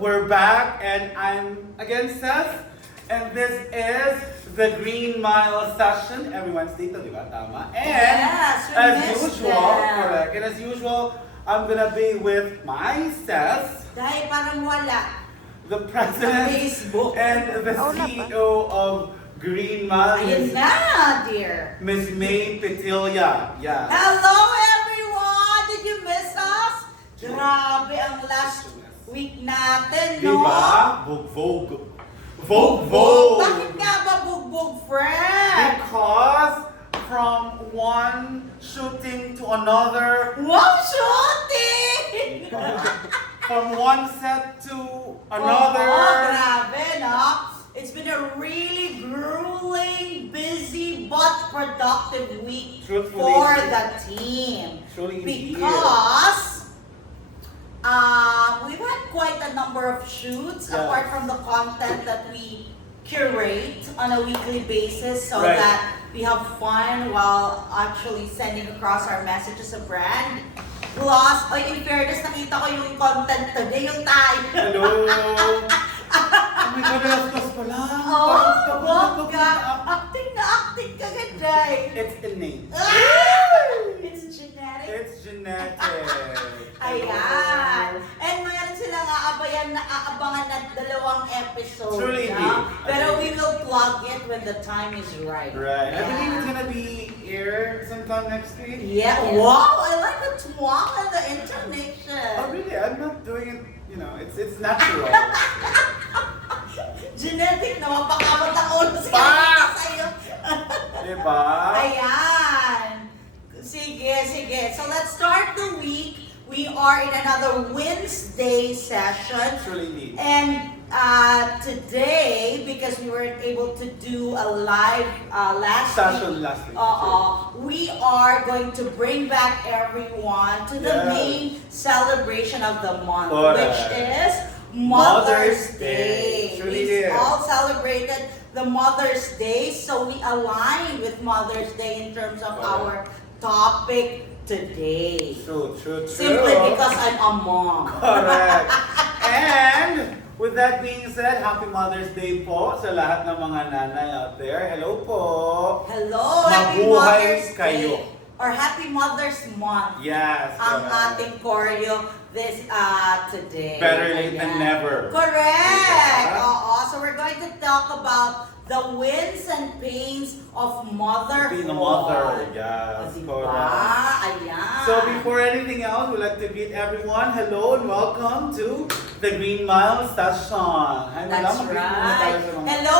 we're back and I'm again Seth. And this is the GreenMile SESsion every Wednesday, di ba? Tama? And Yes, we as missed usual, them. correct. And as usual, I'm gonna be with my Seth, Dahil parang wala. the president Facebook. and the CEO of GreenMile, Ayun na, dear. Miss May Petilla. Yeah. Hello, everyone! Did you miss us? Grabe ang last week natin, no? Diba? Vogue. Bakit nga ba bugbog, friend? Because from one shooting to another, Wow, shooting! from one set to another. Grabe, no? It's been a really grueling, busy, but productive week Truthfully, for the team. Truly indeed. Because we've had quite a number of shoots, Yes. apart from the content that we curate on a weekly basis so Right. that we have fun while actually sending across our message as a brand. Plus, in fairness, nakita ko yung content today, yung tayo. Hello. Oh my God, alas ko lang. Oh, acting na acting ka ganday. It's innate. It's genetic. It's genetic. Ayan. And mayroon silang aabangan na 2 episodes. Truly no? indeed. Pero we will plug it when the time is right. Right. I Yeah. believe it's gonna be here sometime next week. Yeah. Wow, I like the twang and the intonation. Oh really? I'm not doing it, it's natural. Genetic na mapakawat ang ulo sa'yo. Diba? Ayan. Sige. So let's start the week. We are in another Wednesday session. Truly indeed. And today, because we weren't able to do a live last Session week, last week. we are going to bring back everyone to the Yes. main celebration of the month, Correct. which is Mother's Mother's Day. Day. Truly We is. all celebrated the Mother's Day, so we aligned with Mother's Day in terms of Correct. our topic today. True. Simply because I'm a mom. Correct. And with that being said, Happy Mother's Day po sa lahat ng mga nanay out there. Hello po. Hello, Happy Mabuhay Mother's kayo. Day. Or Happy Mother's Month. Yes. Ang correct. ating choreo this today. Better late than Ayan. never. Correct. Diba? Oo. So we're going to talk about the wins and pains of motherhood. Being a mother. O, Yes. diba? Correct. Ayan. So before anything else, we'd like to greet everyone. Hello and welcome to the GreenMile SESsion. Hi, That's madam. right. Hello.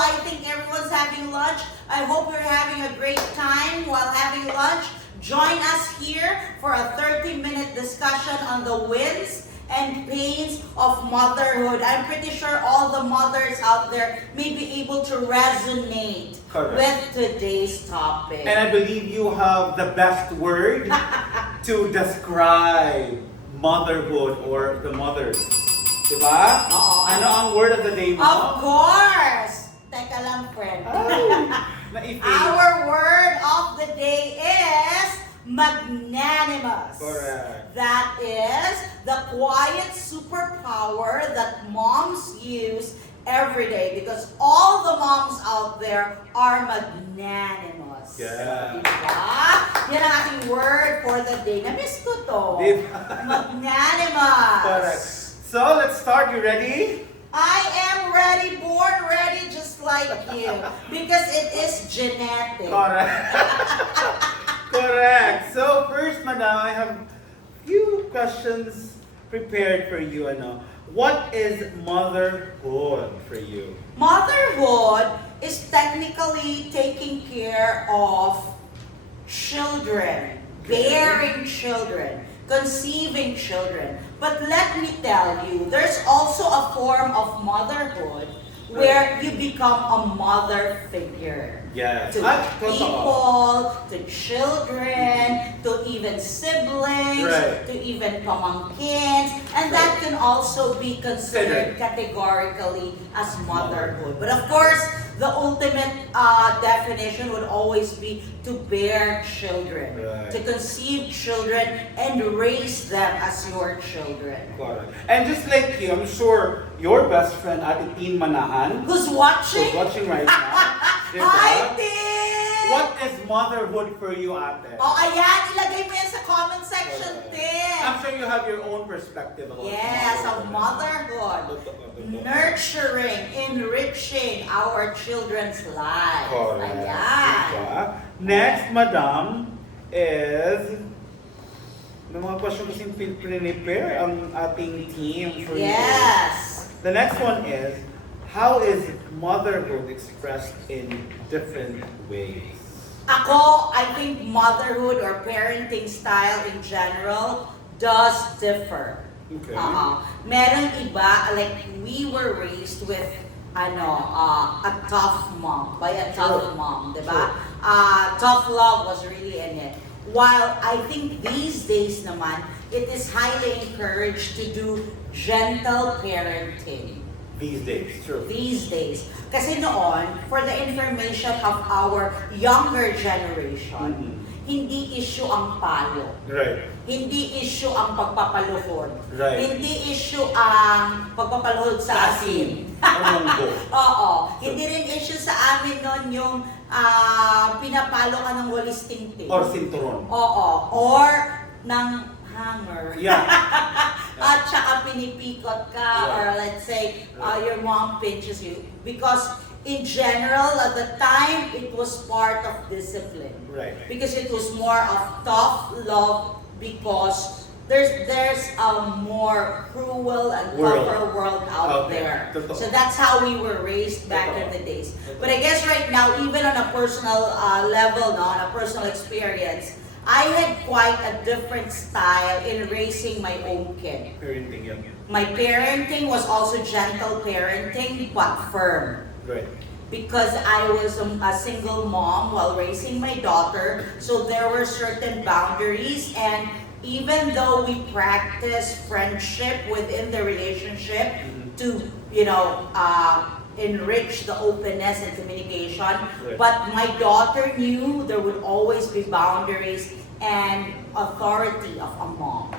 I think everyone's having lunch. I hope you're having a great time while having lunch. Join us here for a 30-minute discussion on the wins and pains of motherhood. I'm pretty sure all the mothers out there may be able to resonate Correct. with today's topic. And I believe you have the best word to describe motherhood or the mothers. Diba? Oo. Ano ang word of the day mo? Of course! Teka lang, friend. Naipin. Our word of the day is magnanimous. Correct. That is the quiet superpower that moms use every day because all the moms out there are magnanimous. Yeah. Diba? Yan ang ating word for the day. Na-miss ko to. Diba? Magnanimous. Correct. So let's start. You ready? I am ready, born ready, just like you, because it is genetic. Correct. Correct. So first, madam, I have few questions prepared for you. What is motherhood for you? Motherhood is technically taking care of children, bearing children, conceiving children. But let me tell you, there's also a form of motherhood where you become a mother figure. Yes. To people, to children, to even siblings, Right. to even pamangkins, and that can also be considered categorically as motherhood. But of course, the ultimate definition would always be to bear children, Right. to conceive children and raise them as your children. Correct. And just like you, I'm sure your best friend, Ate Tin Manahan, Who's watching? who's watching right now, diba? Hi, Tin! What is motherhood for you, ate? Oh, ayan, ilagay mo yan sa comment section, Tin. I'm sure you have your own perspective about Yes, of motherhood. Nurturing, enriching our children's lives. Correct. Ayan. Diba? Next, madam, is may mga question kasing prepare ang ating team for you. Yes. The next one is, how is motherhood expressed in different ways? Ako, I think motherhood or parenting style in general does differ. Okay. Merong iba, like we were raised with a tough mom, by a tough Sure. mom, diba? Tough love was really in it. While I think these days naman, it is highly encouraged to do gentle parenting. These days, true. These days. Kasi noon, for the information of our younger generation, hindi issue ang palo. Right. Hindi issue ang pagpapaluhod. Right. Hindi issue ang pagpapaluhod sa asin. Ang munggo. Oo. Hindi rin issue sa amin noon yung pinapalo ka ng walis tingting. Or sinturon. Oo. Or ng hanger. Yeah. At saka pinipikot ka, Yeah. or let's say your mom pinches you. Because in general, at the time, it was part of discipline. Right. Because it was more of tough love, because there's a more cruel and World. tougher world out there. Totoo. So that's how we were raised back in the days. But I guess right now, even on a personal level, no, on a personal experience, I had quite a different style in raising my own kid. Parenting, yeah. My parenting was also gentle parenting, but firm. Right. Because I was a single mom while raising my daughter, so there were certain boundaries, and even though we practice friendship within the relationship to, enrich the openness and communication, Right. but my daughter knew there would always be boundaries and authority of a mom.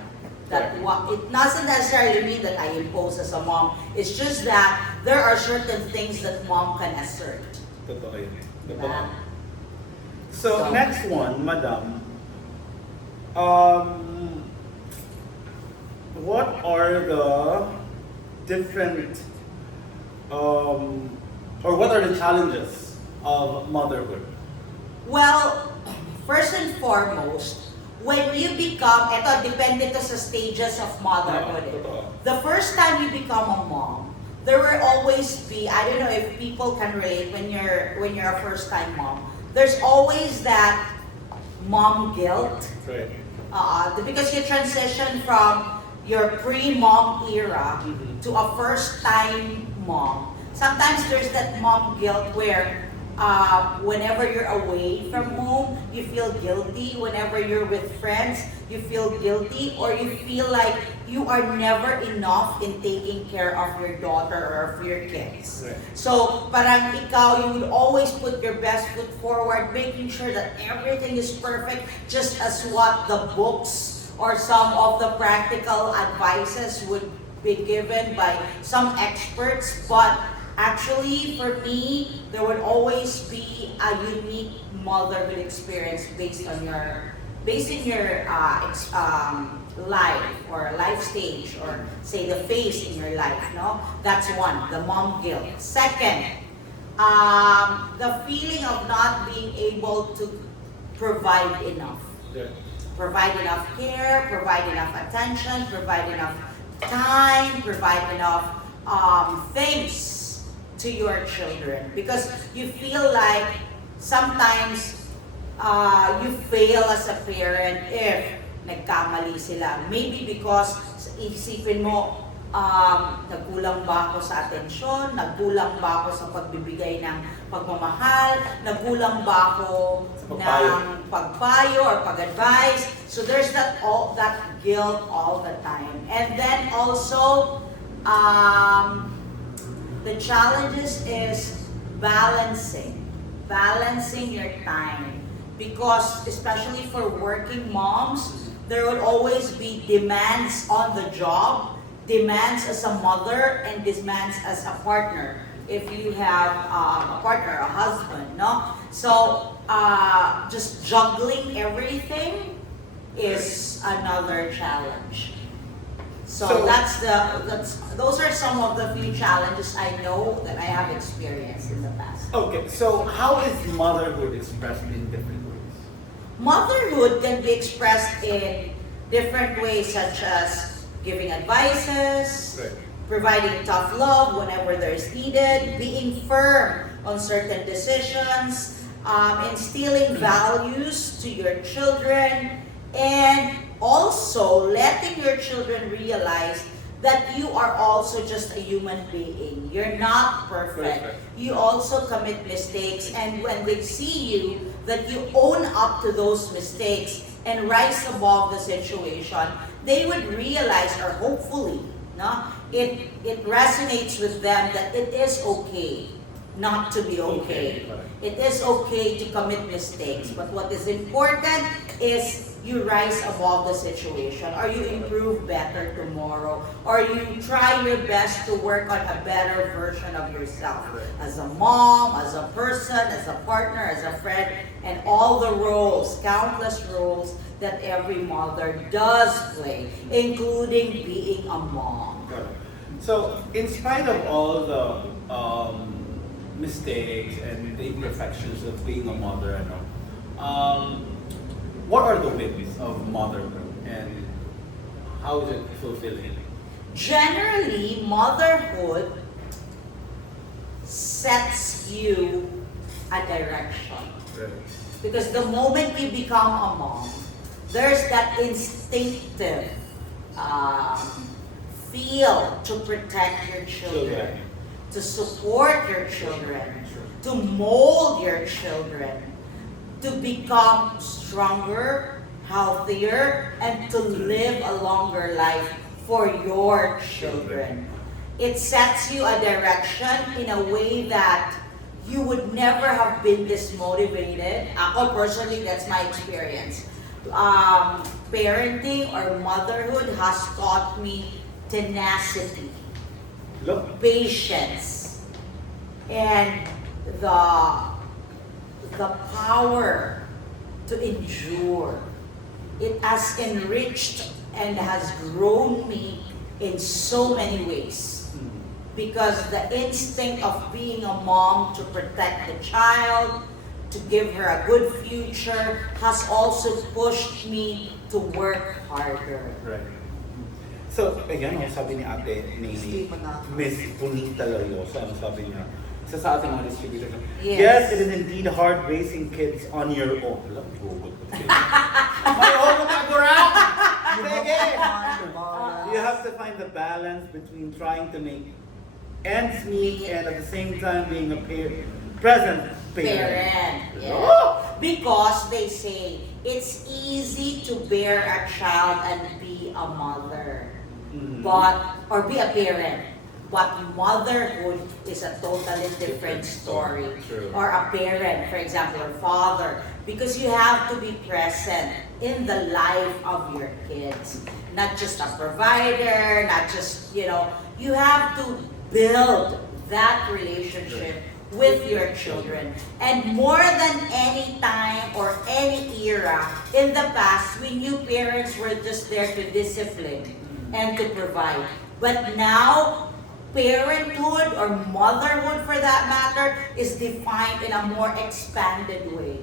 That it doesn't necessarily mean that I impose as a mom. It's just that there are certain things that mom can assert. Totoo yun. Totoo. Diba? So, next one, madam. What are the different, or what are the challenges of motherhood? Well, first and foremost, when you become, depende to sa stages of motherhood. Totoo. The first time you become a mom, there will always be, I don't know if people can relate when you're a first time mom, there's always that mom guilt. Right. Because you transition from your pre-mom era to a first-time mom. Sometimes there's that mom guilt where whenever you're away from home, you feel guilty. Whenever you're with friends, you feel guilty, or you feel like you are never enough in taking care of your daughter or of your kids. Right. So, parang ikaw, you would always put your best foot forward, making sure that everything is perfect, just as what the books or some of the practical advices would be given by some experts. But actually, for me, there would always be a unique motherhood experience based in your life or life stage, or say the phase in your life. No, that's one. The mom guilt. Second, the feeling of not being able to provide enough. Yeah. Provide enough care, provide enough attention, provide enough time, provide enough things to your children. Because you feel like sometimes you fail as a parent if nagkamali sila. Maybe because isipin mo, nagkulang ba ako sa atensyon, nagkulang ba ako sa pagbibigay ng pagmamahal, nagkulang ba ako ng pagpayo or pag-advise. So there's that guilt all the time. And then also, the challenges is balancing your time, because especially for working moms, there will always be demands on the job, demands as a mother, and demands as a partner. If you have a partner, a husband, no? So just juggling everything is another challenge. So, those are some of the few challenges I know that I have experienced in the past. Okay, so how is motherhood expressed in different ways? Motherhood can be expressed in different ways, such as giving advices, Right. providing tough love whenever there's needed, being firm on certain decisions, instilling values to your children, and also letting your children realize that you are also just a human being. You're not perfect. You also commit mistakes, and when they see you, that you own up to those mistakes and rise above the situation, they would realize, or hopefully, no, it resonates with them that it is okay not to be okay. It is okay to commit mistakes, but what is important is you rise above the situation, or you improve better tomorrow, or you try your best to work on a better version of yourself as a mom, as a person, as a partner, as a friend, and all the roles, countless roles that every mother does play, including being a mom. So, in spite of all the mistakes and the imperfections of being a mother, what are the wins of motherhood and how is it fulfilling? Generally, motherhood sets you a direction. Because the moment you become a mom, there's that instinctive feel to protect your children, to support your children, to mold your children, to become stronger, healthier, and to live a longer life for your children. It sets you a direction in a way that you would never have been this motivated. Ako personally, that's my experience. Parenting or motherhood has taught me tenacity, patience, and the power to endure. It has enriched and has grown me in so many ways. Because the instinct of being a mom to protect the child, to give her a good future, has also pushed me to work harder. Right. So, ayan, sabi ni ate, ni Miss Bonita Lariosa, sabi niya, isa sa ating mga distributor, yes, it is indeed hard raising kids on your own. Alam, hugot ko. May own ka, Gurang! Sige! You have to find the balance between trying to make ends meet and at the same time being a present parent. Yeah. Because they say it's easy to bear a child and be a mother, or be a parent. But motherhood is a totally different story. Or a parent, for example, or father, because you have to be present in the life of your kids. Not just a provider, not just, you have to build that relationship with your children. And more than any time or any era in the past, we knew parents were just there to discipline and to provide. But now, parenthood or motherhood for that matter is defined in a more expanded way.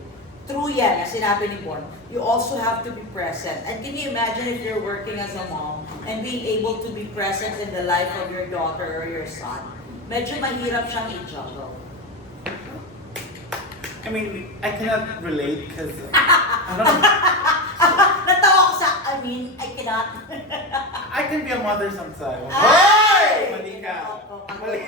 True yan, as sinabi ni Bon, you also have to be present. And can you imagine if you're working as a mom and being able to be present in the life of your daughter or your son? Medyo mahirap siyang i-juggle. I mean, I cannot relate because I don't know. Natawa ko sa, I cannot. I can be a mother sometimes. Ay! Mali ka. Mali.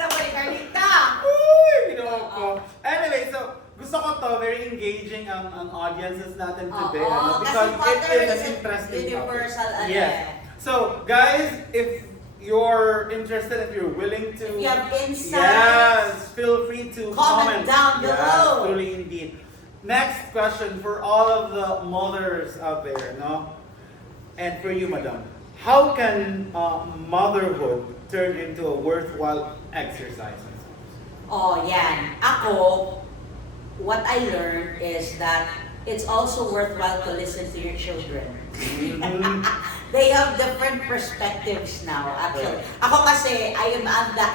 Sabay Carlita! Uy, binoko. Anyway, so gusto ko to, very engaging ang audiences natin today. Oo, Because kasi it is an interesting universal topic. Yes. So, guys, if you're interested, if you're willing to, If you have insights, yes, feel free to comment down below. Yes, truly indeed. Next question for all of the mothers out there, no? And for you, madam. How can motherhood turn into a worthwhile exercise? Oh, yan. Ako, what I learned is that it's also worthwhile to listen to your children. They have different perspectives now, actually. Ako kasi, I am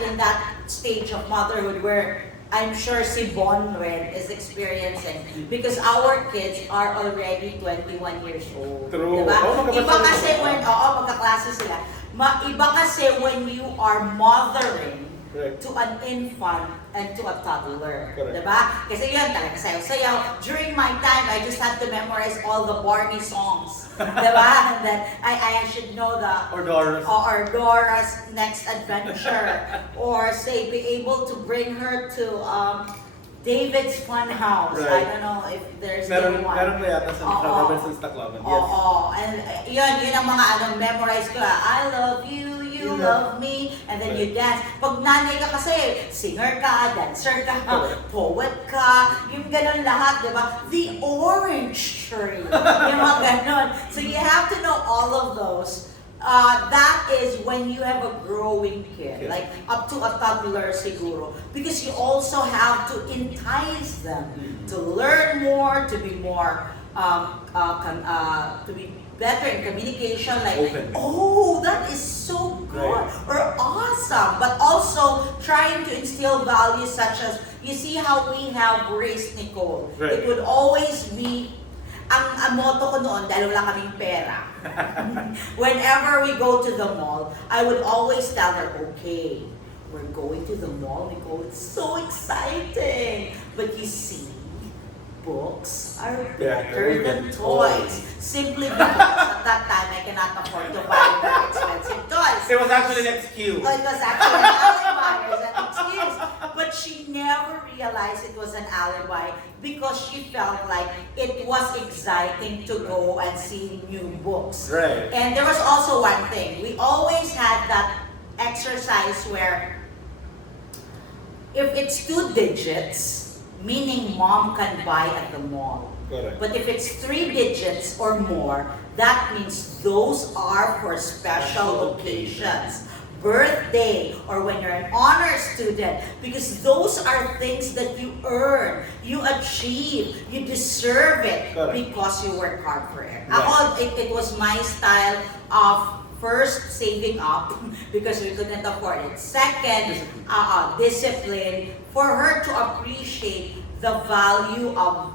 in that stage of motherhood where I'm sure si Bon rin is experiencing because our kids are already 21 years old. True. Diba? Oh, Iba kasi when, magkaklase sila. Iba kasi when you are mothering to an infant and to a toddler. Diba? Kasi yun talaga sayaw-sayaw. During my time, I just had to memorize all the Barney songs. Diba? And then I should know or Dora's next adventure. Or say, be able to bring her to David's Fun House. I don't know if there's one. Meron pa yata sa Robinson's Tacloban. Yes. And yun ang mga memorize ko. I love you, you love me, and then you dance. Pag nanay ka kasi, singer ka, dancer ka, poet ka, yung ganun lahat, di ba? The orange tree, yung mga ganun. So you have to know all of those. That is when you have a growing kid, like up to a toddler siguro, because you also have to entice them to learn more, to be more, to be better in communication, like, oh, that is so good, or awesome, but also trying to instill values such as, you see how we have raised Nicole. It would always be, ang motto ko noon, dahil wala kaming pera, whenever we go to the mall, I would always tell her, okay, we're going to the mall, Nicole, it's so exciting, but you see, books are better than toys. Simply because at that time I cannot afford to buy very expensive toys. It was actually an excuse. It was actually an alibi, it was an excuse. But she never realized it was an alibi because she felt like it was exciting to go and see new books. Right. And there was also one thing. We always had that exercise where if it's 2 digits, meaning mom can buy at the mall. Correct. But if it's 3 digits or more, that means those are for special occasions. Birthday, or when you're an honor student, because those are things that you earn, you achieve, you deserve it because you work hard for it. Ako, it was my style of first, saving up because we couldn't afford it. Second, discipline for her to appreciate the value of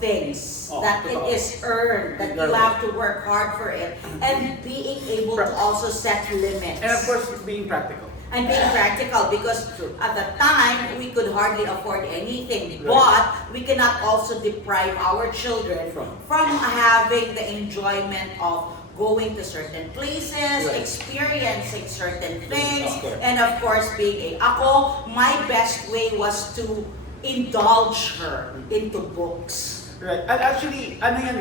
things that it is earned, that you have to work hard for it, and being able to also set limits. And of course, being practical. And being practical, because at the time, we could hardly afford anything. But we cannot also deprive our children from having the enjoyment of going to certain places, experiencing certain things, and of course being my best way was to indulge her into books. Right. And actually, ano yan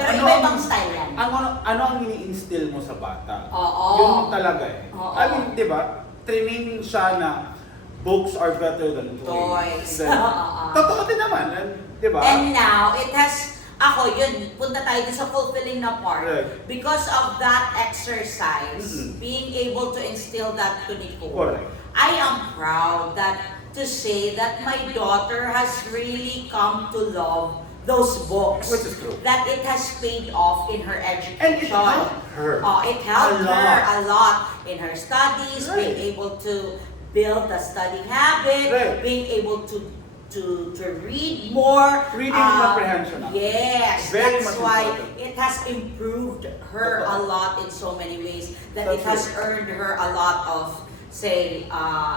Pero iba-ibang style yan. Ano ang ini-instill mo sa bata? Oo. Yun talaga Oo. I mean, di ba, training siya na books are better than toys. Totoo din naman, di ba? And now, it has, punta tayo sa fulfilling na part. Because of that exercise, being able to instill that to Nicole, I am proud to say that my daughter has really come to love those books. Which is true. That it has paid off in her education. And it helped her. It helped her a lot in her studies, being able to build a study habit, being able to read more. Reading comprehension. Yes, Very that's much why important. it has improved her a lot in so many ways. That it has earned her a lot of, say,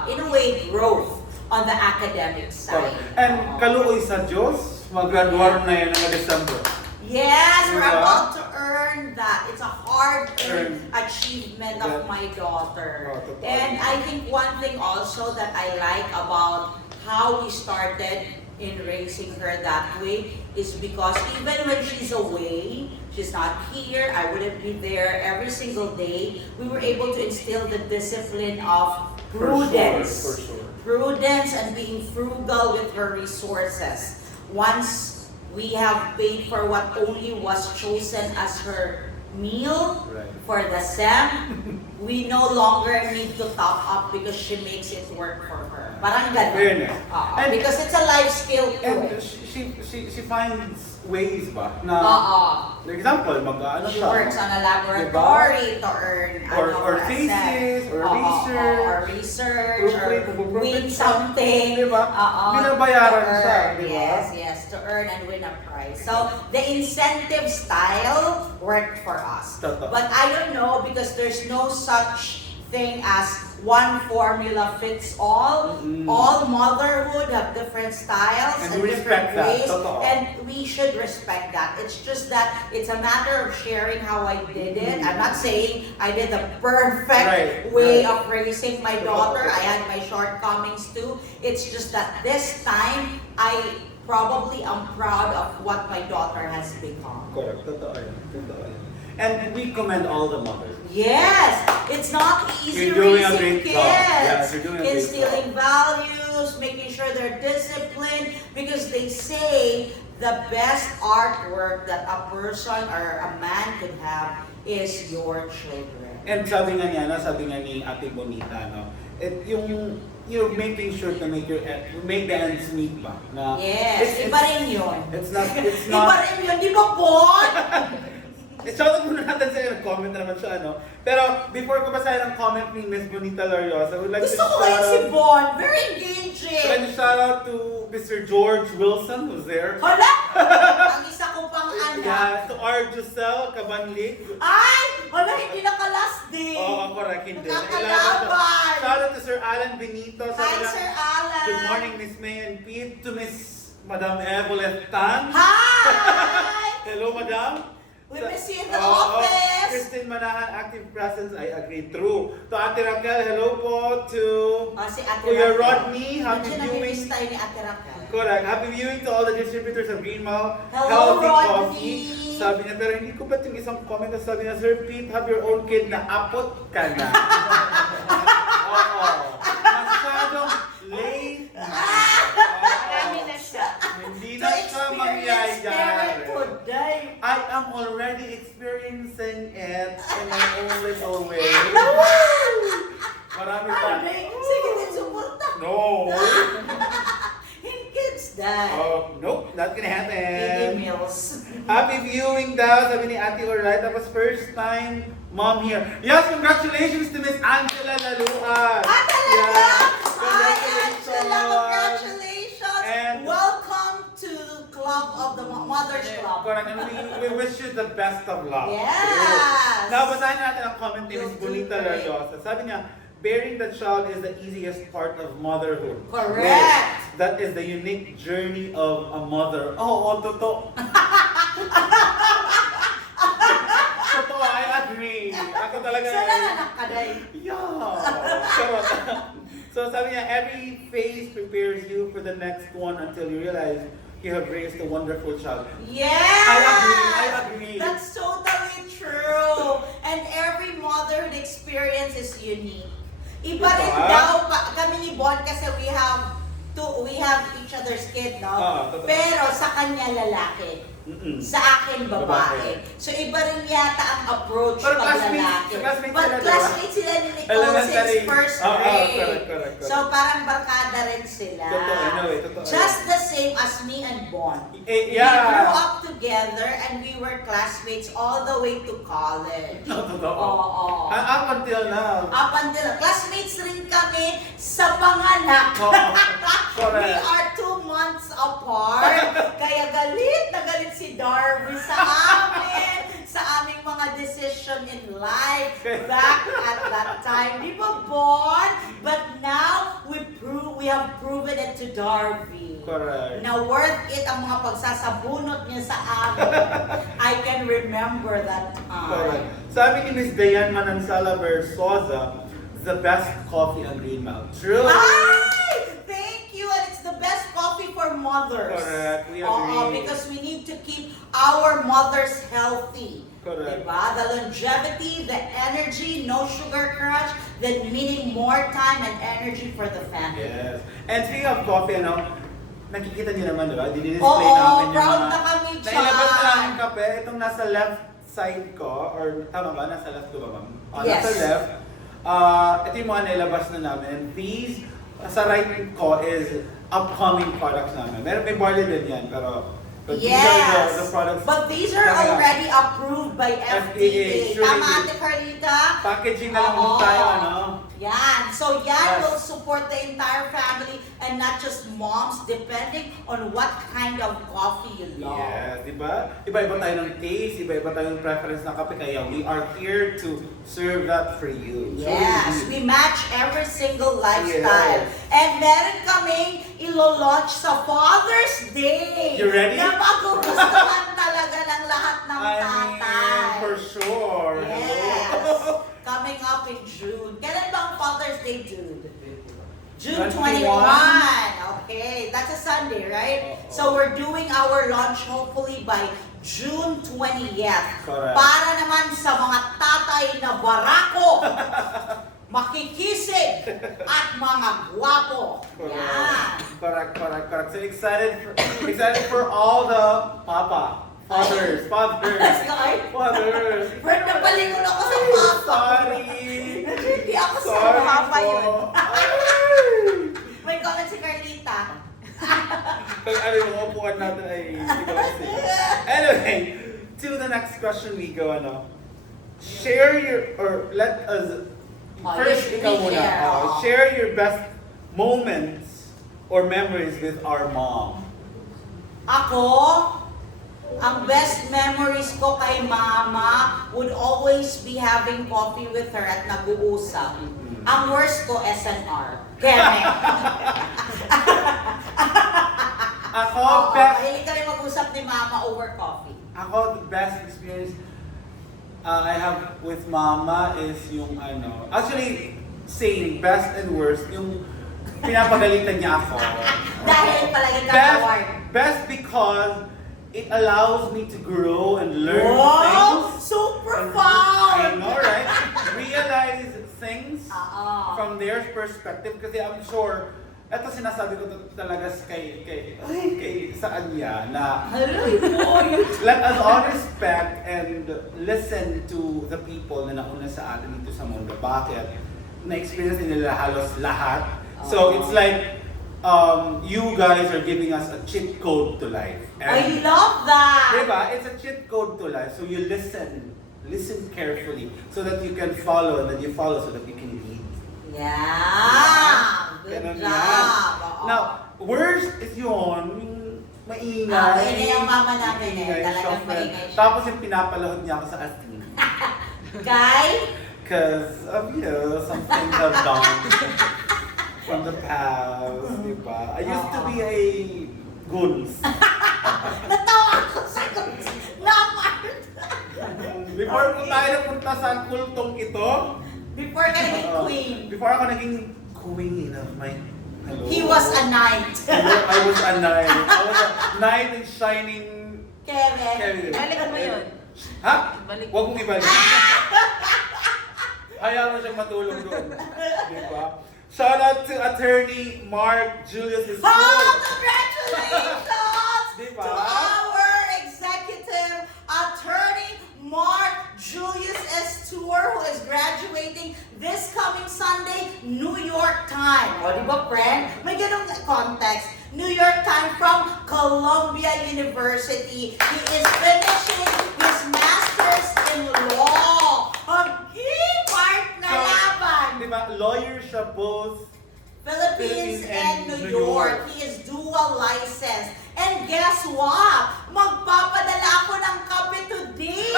in a way, growth on the academic side. And kaluoy sa Diyos, mag-graduate na yan ng December. Yes, we're about to earn that. It's a hard-earned achievement of my daughter. And I think one thing also that I like about how we started in raising her that way is because even when she's away, she's not here, I wouldn't be there every single day, we were able to instill the discipline of prudence. For sure. Prudence and being frugal with her resources. Once we have paid for what only was chosen as her meal for the SEM, we no longer need to top up because she makes it work for her. Parang ganun. And because it's a life skill too. And she finds ways ba na, for example, mag-ano She siya. works on a laboratory to earn or thesis, or research, or win something. Diba? Binabayaran siya, diba? Yes, to earn and win a prize. So, the incentive style worked for us. But I don't know because there's no such thing as one formula fits all. All motherhood have different styles and different ways, and we should respect that. It's just that it's a matter of sharing how I did it. I'm not saying I did the perfect way of raising my daughter. I had my shortcomings too. It's just that this time I probably am proud of what my daughter has become. Correct. Totoo yan. And we commend all the mothers. Yes, it's not easy You're doing a raising great job. Yes, kids, you're doing a great instilling values, making sure they're disciplined, because they say the best artwork that a person or a man could have is your children. And sabi nga niya, sabi nga ni Ate Bonita, no? Yung you're making sure to make make the ends meet ba? Na, Yes, iba rin yun. It's not, Iba rin yun, di ba Bon? Shoutout muna natin sa iyo, comment na naman siya, ano? Pero before ko basahin ang comment ni Miss Bonita Lariosa, I would like Gusto to ko ngayon si Bon, very engaging. I'd like to shout out to Mr. George Wilson, who's there. Hala! Ang isa ko pang anak. Yeah, to our Giselle Cabanlig. Ay! Hala, hindi naka-last day. Oo, correct, hindi. Nakakalaban. Shout out to Sir Alan Benito. Hi, Sir Alan. Good morning, Miss May and Pete. To Miss Madam Evelyn Tan. Hi! Hello, Madam. We miss you in the office. Christine Manahan, active presence. I agree. True. To Ate Raquel, hello po. To Si Ate Kuya Raquel. Rodney, happy Medyo viewing. namimiss tayo ni Ate Raquel. Correct. Happy viewing to all the distributors of GreenMile Hello, Healthy Rodney. Coffee. Sabi niya, pero hindi ko ba't yung isang comment na sabi niya, Sir Pete, have your own kid na apot ka na. Oo. Masyadong late na. Marami na siya. Hindi na siya mangyayari. Today. I am already experiencing it in my own little way. Marami pa. Sige, din suporta. No. In kids die. Oh, nope, not gonna happen. Meals. Happy viewing daw, sabi ni Ate Oray. Tapos first time mom here. Yes, congratulations to Miss Angela Laluan. Talaga? Hi, Congratulations. Angela. Congratulations. And welcome to Club of the Mother's Club. correct, and we wish you the best of luck. Yes. Now, basahin natin ang comment ni Miss You'll do Bonita great. Lariosa. Sabi niya, bearing the child is the easiest part of motherhood. Correct. That is the unique journey of a mother. Oh, totoo. Totoo, I agree. Ako talaga. Sana anak ka dahil. Yeah. Charot. So sabi niya, every phase prepares you for the next one until you realize you have raised a wonderful child. Yes! I agree. That's totally true. And every motherhood experience is unique. Iba rin Diba? daw, kami ni Bon kasi we have each other's kid, no? Totoo. Pero sa kanya lalaki. Sa akin, babae. So, iba rin yata ang approach Pero pag classmates lalaki. sila, But diba? classmates sila ni Nicole Elementary. since first grade. Correct. So, parang barkada rin sila. Totoo. Just the same as me and Bon. We grew Yeah. up together and we were classmates all the way to college. Totoo. Oo. Up until now. Up until, classmates rin kami sa panganak. Correct. We are 2 months apart. Kaya galit na galit si Darby sa amin, sa aming mga decision in life back at that time. Di ba, Bon? But now, we have proven it to Darby. Correct. Na worth it ang mga pagsasabunot niya sa amin. I can remember that Correct. time. Sabi ni Miss Dayan Manansala Versosa, the best coffee on GreenMile. True. Ay! Thank you! And it's the best coffee for for mothers. Correct. We Oo, agree. because we need to keep our mothers healthy. Correct. Diba? The longevity, the energy, no sugar crush, then meaning more time and energy for the family. Yes. And speaking of coffee, nakikita niyo naman, diba? Dinidisplay Oo, namin yung proud mga... na kami dyan. Nailabas na namin kape. Itong nasa left side ko, or tama ba? Nasa left ko ba, ma'am? Yes. Nasa left. Ito yung mga nailabas na namin. And these, sa right ko is upcoming products namin. May barley din yan, pero these are the products. But these are coming up. already approved by FDA. Sure. Tama, Ate Carlita? Packaging na lang Oo. tayo, Yan. So yan Yes. will support the entire family and not just moms, depending on what kind of coffee you love. Yes, di ba? Iba-iba tayo ng taste, iba-iba tayo ng preference ng kape, kaya we are here to serve that for you. So, Yes, we match every single lifestyle. Yes. And meron kaming ilo-launch sa Father's Day. You ready? Na magugustuhan talaga ng lahat ng I tatay. mean, for sure. Yes. Hello? Coming up in June. Kailan ba ang Father's Day, dude? June 21. 21. Okay, that's a Sunday, right? Oo. So we're doing our launch hopefully by June 20th. Correct. Para naman sa mga tatay na barako, makikisig, at mga gwapo. Yan. Correct. So excited for all the fathers. Pero napalingon ako sa papa. Sorry. Hindi ako sa Sorry papa po. yun. Ay! May comment si Carlita. Pag upuan natin ay hindi ko kasi. Anyway, to the next question we go, share let us, first you ikaw muna, share. share your best moments or memories with our mom. Ako, ang best memories ko kay mama would always be having coffee with her at nag-uusap. Ang worst ko, SNR. Keme. Ako, Mahilig kami mag-usap ni mama over coffee. Ako, the best experience I have with mama is yung actually, same, best and worst, yung pinapagalitan niya ako. Dahil palagi kang award. Best because it allows me to grow and learn Wow! things. So I profound! know, right? Realize things Oo. from their perspective kasi I'm sure eto sinasabi ko talaga kay saan niya na let us all respect and listen to the people na nauna sa atin dito sa mundo. Bakit? Na-experience nila halos lahat. So it's like you guys are giving us a cheat code to life. I love that! Diba? It's a cheat code to life. So you listen carefully so that you can follow and then you follow so that you can lead. Yeah! Good Ganun job! yan. Oo. Now, worst is yun, yung maingay. Maingay ang mama namin Maingay, Talagang syempre. maingay siya. Tapos yung pinapalahod niya ako sa asin. Guy? Because of, some things I've done from the past, diba? I used to be a goons. Natawa ako sa guns. Namart! Before ko tayo napunta sa kultong ito, Before ka naging queen, before ako naging queen of my... Hello. he was a knight. I was a knight. I was a knight in shining... Kevin. Balik mo yun. Ha? Balik. Huwag mong ibalik. Hayaan mo siyang matulog doon. Diba? Shout out to attorney Mark Julius is Oh, congratulations Diba? to our executive attorney, Mark Julius S. Tour, who is graduating this coming Sunday, New York time. O, di ba, friend? May ganong context. New York time from Columbia University. He is finishing his master's in law. Part na laban. Diba? Lawyer siya both Philippines and New York. He is dual license. And guess what? Magpapadala ako ng kape today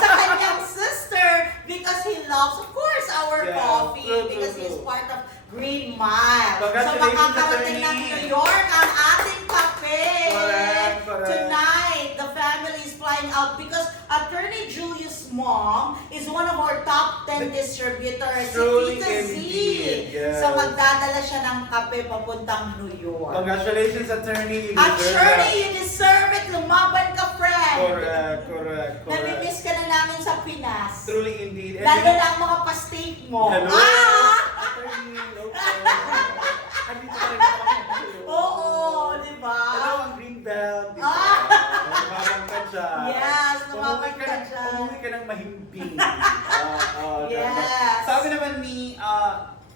sa kanyang sister because he loves, of course, our Yeah, coffee true, because true, he's true. part of GreenMile. So Congratulations, makakarating ng attorney. New York ang ating kape. Correct. Tonight, the family is flying out because Attorney Julius' mom is one of our top 10 distributors. Truly Si Tita Z. indeed, yes. So magdadala siya ng kape papuntang New York. Congratulations, attorney. You Attorney, deserve you deserve it. Lumaban ka, friend. Correct. Namimiss ka na namin sa Pinas. Truly indeed. Lalo na ang mga pa-steak mo. Hello. Attorney, hello po. Andito ka rin ako. Oo, di ba? Hello, ang green belt. Di ba? Ah. Lumabang ka dyan. Yes, lumabang ka dyan. Umuwi ka ng mahimbing. Yes. Sabi naman ni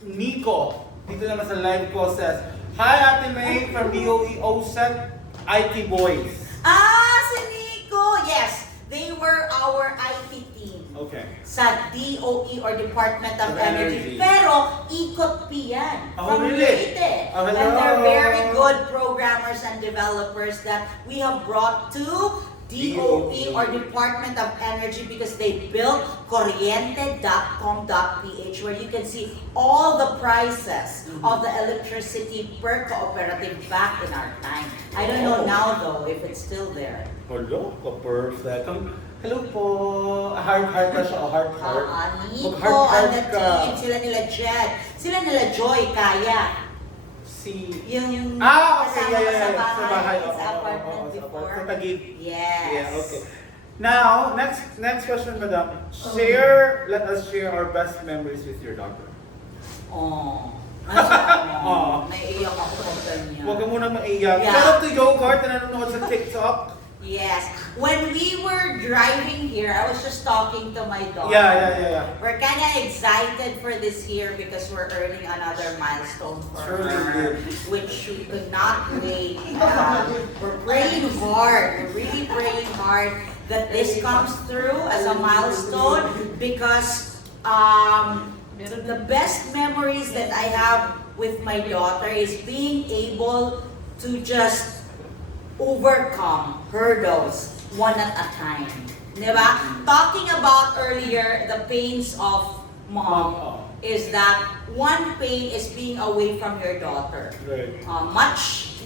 Nico, dito naman sa live ko, says, Hi, Ate May from DOE OSEP IT Boys. Si Nico. Yes, they were our IT team. Okay. Sa DOE or Department of Of Energy. Energy. Pero, ikot yan. Oh, From really? Leyte. Oh, And hello. they're very good programmers and developers that we have brought to DOE or Department of Energy because they built corriente.com.ph where you can see all the prices of the electricity per cooperative back in our time. I don't know now though if it's still there. Hello, perfect. Hello po. Heart ka siya, heart. Nico Mag-heart and the ka. team, sila nila Jed, sila nila Joy, Kaya. Yung Okay, kasama yeah. ko Sa bahay. sa apartment before. Sa Taguig. Yes. Yeah, okay. Now, next question, madam. Let us share our best memories with your daughter. Oh. Naiiyak ako pag ganyan. Huwag ka muna maiyak. Yeah. Shout out to Yogurt na nanonood sa TikTok. Yes. When we were driving here, I was just talking to my daughter. Yeah. We're kind of excited for this year because we're earning another milestone for Surely her, did. which we could not wait. We're praying hard. We're really praying hard that this comes through as a milestone because the best memories that I have with my daughter is being able to just overcome hurdles one at a time. Diba? Talking about earlier the pains of mom is that one pain is being away from your daughter. Right.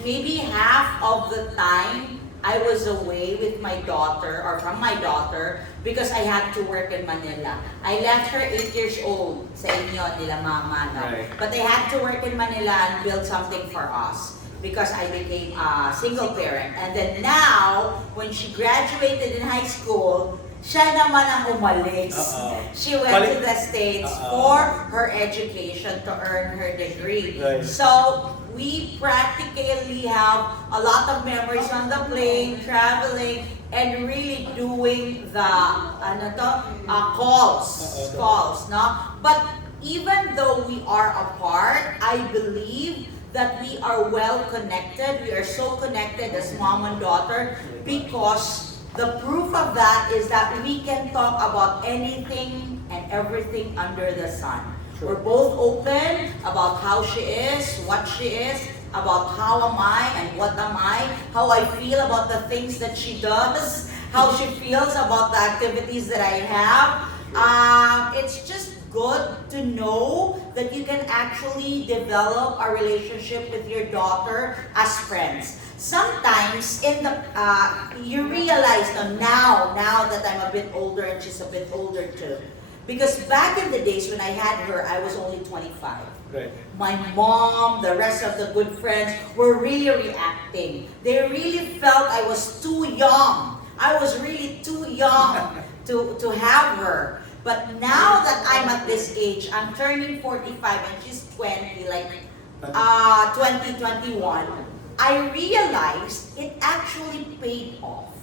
Maybe half of the time I was away with my daughter or from my daughter because I had to work in Manila. I left her 8 years old sa inyo nila mama. No? Right. But I had to work in Manila and build something for us because I became a single parent. And then now, when she graduated in high school, siya naman ang umalis. She went to the States for her education to earn her degree. Right. So, we practically have a lot of memories on the plane, traveling, and really doing the calls, no? But even though we are apart, I believe that we are well connected. We are so connected as mom and daughter because the proof of that is that we can talk about anything and everything under the sun. Sure. We're both open about how she is, what she is, about how am I and what am I, how I feel about the things that she does, how she feels about the activities that I have. It's just good to know that you can actually develop a relationship with your daughter as friends. Sometimes you realize now that I'm a bit older and she's a bit older too. Because back in the days when I had her, I was only 25. Right. My mom, the rest of the good friends were really reacting. They really felt I was too young. I was really too young to have her. But now that I'm at this age, I'm turning 45 and she's 20, like 2021, I realized it actually paid off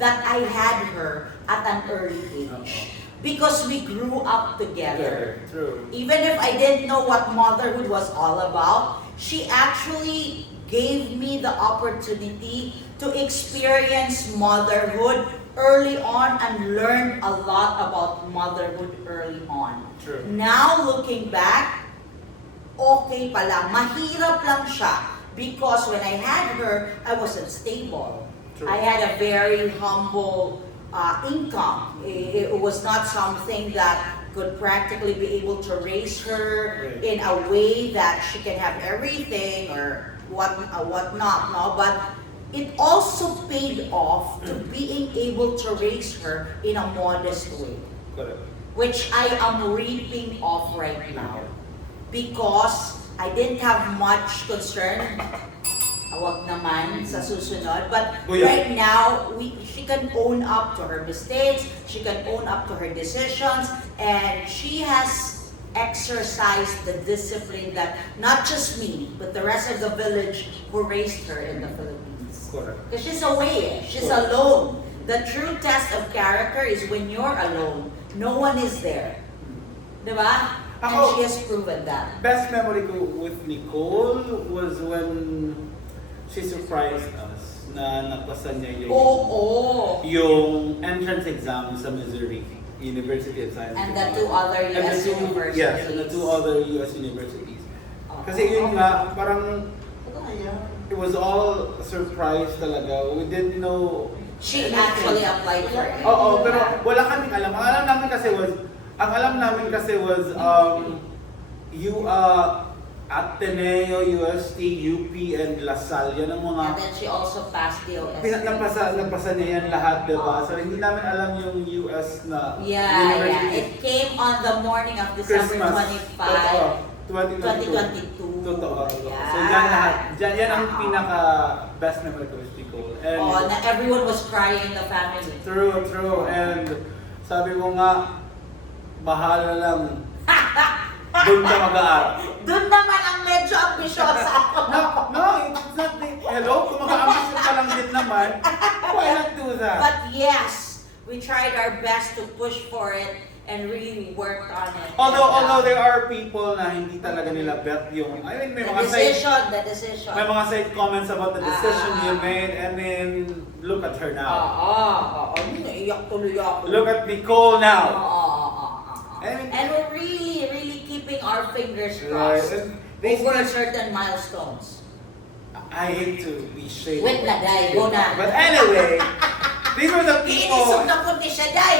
that I had her at an early age. Because we grew up together. True. Even if I didn't know what motherhood was all about, she actually gave me the opportunity to experience motherhood early on and learn a lot about motherhood early on. True. Now looking back, okay pala, mahirap lang siya because when I had her, I wasn't stable. True. I had a very humble income. It was not something that could practically be able to raise her in a way that she can have everything or whatnot. No, but it also paid off to being able to raise her in a modest way, Correct. which I am reaping off right now. Because I didn't have much concern, wag naman sa susunod, but right now, she can own up to her mistakes, she can own up to her decisions, and she has exercised the discipline that not just me, but the rest of the village who raised her in the Philippines. Correct. Because she's away, she's alone. The true test of character is when you're alone, no one is there. Diba? And she has proven that. Best memory ko with Nicole was when she surprised us na napasan niya yung entrance exam sa Missouri University of Science. And the 2 other US universities. Yes, and the 2 other US universities. Kasi yun nga, parang it was all a surprise talaga. We didn't know. She actually applied for it. Oo, pero wala kaming alam. Ang alam namin kasi was Ateneo, UST, UP, and La Salle. Yan ang mga... And then she also passed the OST. Napasan niya yan lahat, diba? So hindi namin alam yung US na Yeah. It came on the morning of December Christmas. 25, 2022. Totoo. Yeah. So yan lahat. Yan ang pinaka best memory ko with Nicole. And na everyone was crying in the family. True. And sabi mo nga, bahala lang. Doon ka mag-aaral. Doon naman ang medyo ambisyosa ako. No, it's not the... Hello? Kung maka-ambisyon ka lang din naman, why not do that? But yes, we tried our best to push for it and really worked on it. Although there are people na hindi talaga nila bet yung... I mean, may the mga decision. May mga side comments about the decision you made, and then look at her now. Naiyak tuloy ako. Look at Nicole now. And we're really keeping our fingers crossed over certain milestones. I hate to be shady. Wait na, Day. Go na. But anyway, these were the people... Iinisog na puti siya, Day.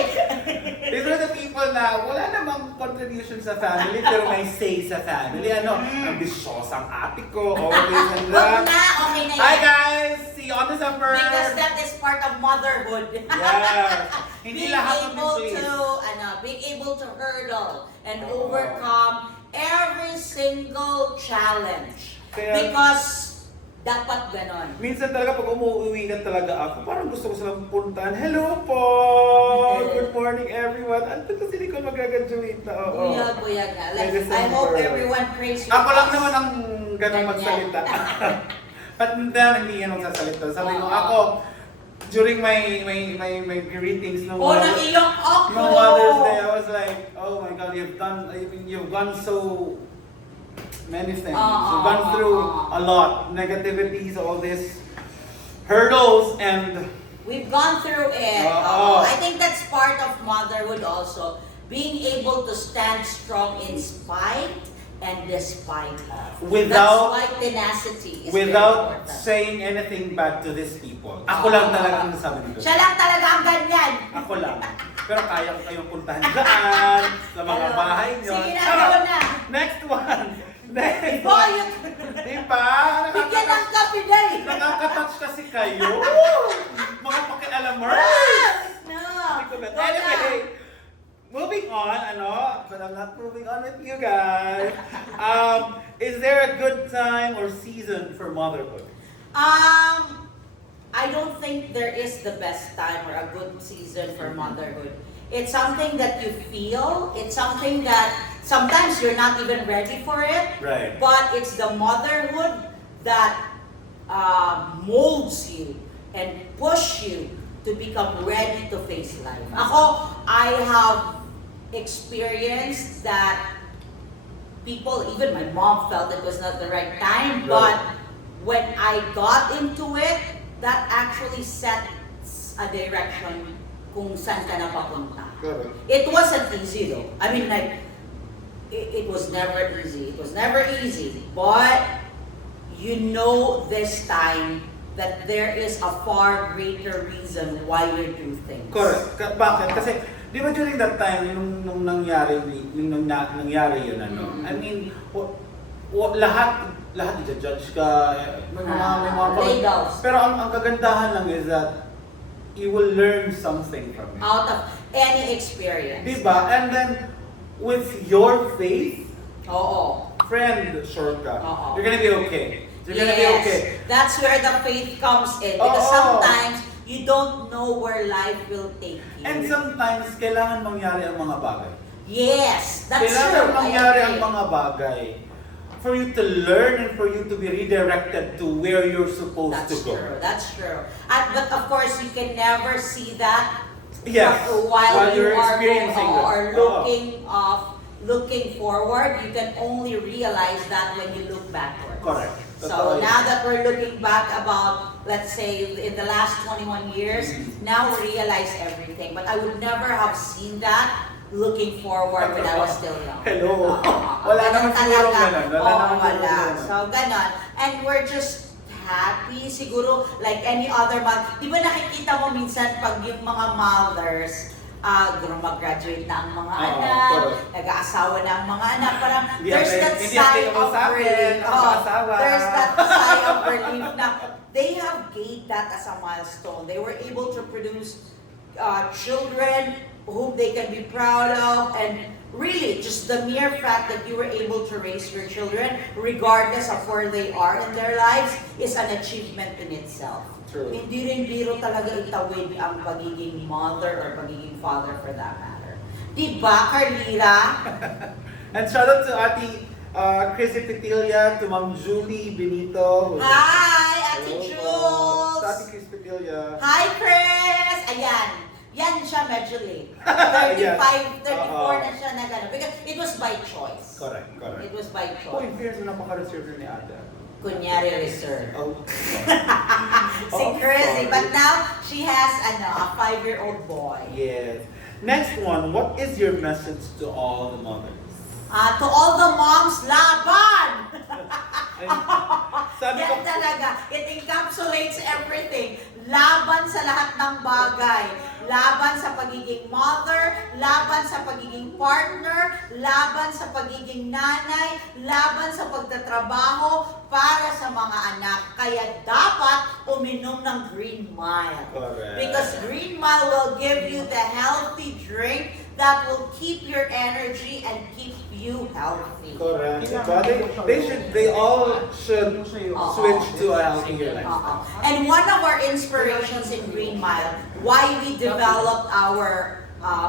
These were the people na wala namang contribution sa family, pero may say sa family. Ambisyosang ate ko, always and Wag that. na, okay na yan. Hi guys! See you on December! Because that is part of motherhood. Yes. Hindi being lahat able please. being able to hurdle and overcome every single challenge. Because dapat ganon. Minsan talaga pag umuwi na talaga ako, parang gusto ko silang puntahan. Hello po! Good morning everyone! Ano kasi hindi ko mag-graduate na? Buyag nga. Like, I hope everyone prays with Ako lang us. naman ang ganang magsalita. At hindi yan magsasalita. Sabi ko ako, during my greetings no naiyak ako! no Mother's Day, I was like, oh my God, you've gone so many things. You've gone through a lot, negativities, all these hurdles, and we've gone through it. I think that's part of motherhood also. Being able to stand strong in spite and despite of. Without- That's why tenacity is without very important. saying anything bad to these people. Ako lang talaga ang nasabi nito. Siya lang talaga ang ganyan. Ako lang. Pero kaya ko kayong puntahan dyan, sa mga bahay nyo. Sige na, Sarap! go na. Next one! Next Boy, one! Diba? bigyan ng kape, Day. Nakaka-touch kasi kayo. Mga pakialamers. No. Anyway, moving on, but I'm not moving on with you guys. Is there a good time or season for motherhood? I don't think there is the best time or a good season for motherhood. It's something that you feel. It's something that sometimes you're not even ready for it. Right. But it's the motherhood that molds you and push you to become ready to face life. Ako, I have experienced that people, even my mom, felt it was not the right time. Right. But when I got into it, that actually sets a direction kung saan ka na papunta. Correct. It wasn't easy though. I mean, like, it was never easy. It was never easy. But you know this time that there is a far greater reason why you do things. Correct. Bakit? Kasi, di ba during that time, nung nangyari yun, I mean, lahat i-judge ka, may mga labels. Pero ang kagandahan lang is that you will learn something from it. Out of any experience. Diba? And then, with your faith, Oo. friend, sure ka. Oo. You're gonna be okay. You're gonna be okay. That's where the faith comes in. Because Oo. sometimes, you don't know where life will take you. And sometimes, kailangan mangyari ang mga bagay. Yes, that's Kailangan true. mangyari I ang agree. mga bagay for you to learn and for you to be redirected to where you're supposed That's to go. true. That's true. But of course, you can never see that Yes, while you you're are experiencing that. or looking forward. You can only realize that when you look backwards. Correct. So now that we're looking back about, let's say, in the last 21 years, now we realize everything. But I would never have seen that looking forward when I was still young. Hello. Wala naman siguro ganun. Wala. So, ganon. And we're just happy, siguro, like any other month. Di ba nakikita mo minsan pag yung mga mothers, mag-graduate na ang mga anak, nag-aasawa na ang mga anak, parang there's that sigh of relief. There's that sigh of relief na they have gained that as a milestone. They were able to produce children whom they can be proud of, and really just the mere fact that you were able to raise your children regardless of where they are in their lives is an achievement in itself. True. Hindi rin biro talaga itawid ang pagiging mother or pagiging father for that matter. Diba, Carlita? And shout out to Ate Chrissy Petilla, to Ma'am Julie Benito. Hi, Ate Hello, Jules! to Ate Chris Petilla. Hi, Chris! Ayan. Yan siya medyo late. 35, 34 na siya na gano'n. Because it was by choice. Correct. It was by Oh, in choice. fairness, napaka-reserve ni Ate. Kunyari reserve. Oh. Si Chrissy. sorry. But now, she has a 5-year-old boy. Yes. Next one, what is your message to all the mothers? To all the moms, laban! Sabi ko, Yan talaga. It encapsulates everything. Laban sa lahat ng bagay. Laban sa pagiging mother, laban sa pagiging partner, laban sa pagiging nanay, laban sa pagtatrabaho para sa mga anak. Kaya dapat uminom ng GreenMile. Correct. Because GreenMile will give you the healthy drink that will keep your energy and keep you healthy. correct. But they all should switch to a healthier lifestyle. And one of our inspirations in GreenMile, why we developed our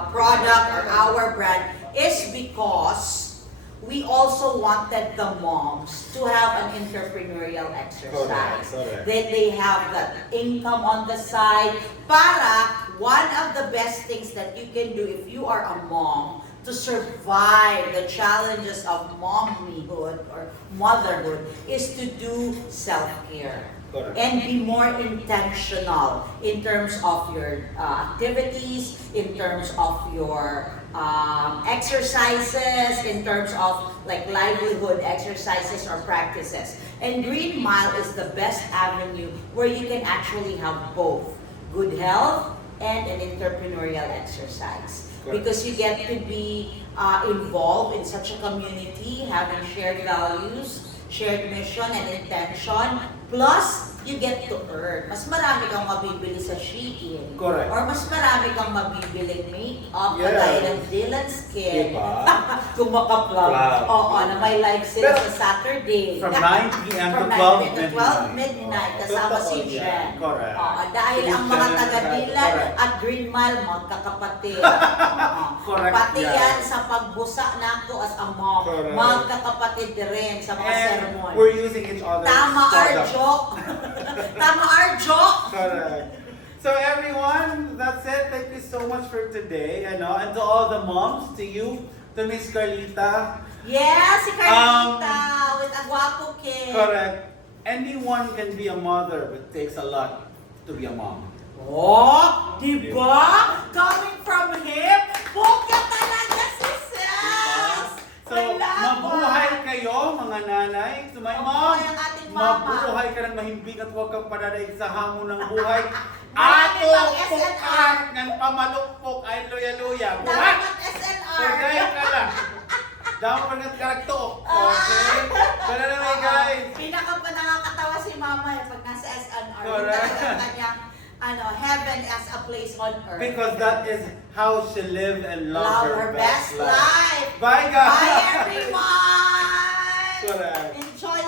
product or our brand, is because we also wanted the moms to have an entrepreneurial exercise. Correct. That they have that income on the side. Para one of the best things that you can do if you are a mom to survive the challenges of momhood or motherhood is to do self-care. Correct. And be more intentional in terms of your activities, in terms of your exercises, in terms of like livelihood exercises or practices. And GreenMile is the best avenue where you can actually have both good health and an entrepreneurial exercise. Correct. Because you get to be involved in such a community, having shared values, shared mission and intention, plus you get to earn. Mas marami kang mabibili sa Shein. Correct. Or mas marami kang mabibili make-up, Yes. kagaya ng Dylan Skin. Diba? Kung makaplug. Plug. Oo, na may live sale Pero, sa Saturday. From 9 p.m. to From 12 9 to 12 midnight, kasama Totoo si yan. Jen. Correct. Oo, dahil Si ang mga Jen, taga-Dilan correct. at GreenMile, magkakapatid. Oo. Correct Pati yan. yan sa pagbusa na ako as a mom, Correct. magkakapatid rin sa mga And sermon. we're using each other's Tama, products. Arjo. Tama, Arjo. Correct. So everyone, that's it. Thank you so much for today. And to all the moms, to you, to Miss Carlita. Yes, si Carlita with a guwapo kid. Correct. Anyone can be a mother, but it takes a lot to be a mom. Oh, diba? Coming from him, buka talaga si Sis! So, mabuhay kayo, mga nanay. To my mom, Mabuhay ang ating mama. mabuhay ka ng mahimbing at huwag kang pananaig sa hamon ng buhay. Marami Ato, pang SNR. pukat, ng pamalukpok, ay luya-luya. Buhat! Dapat SNR. Pagay ka lang. Dapat pag nagkarakto. Okay? Pero heaven as a place on earth. Because that is how she lived and loved Love her best life. Bye guys! Bye everyone! Correct. Enjoy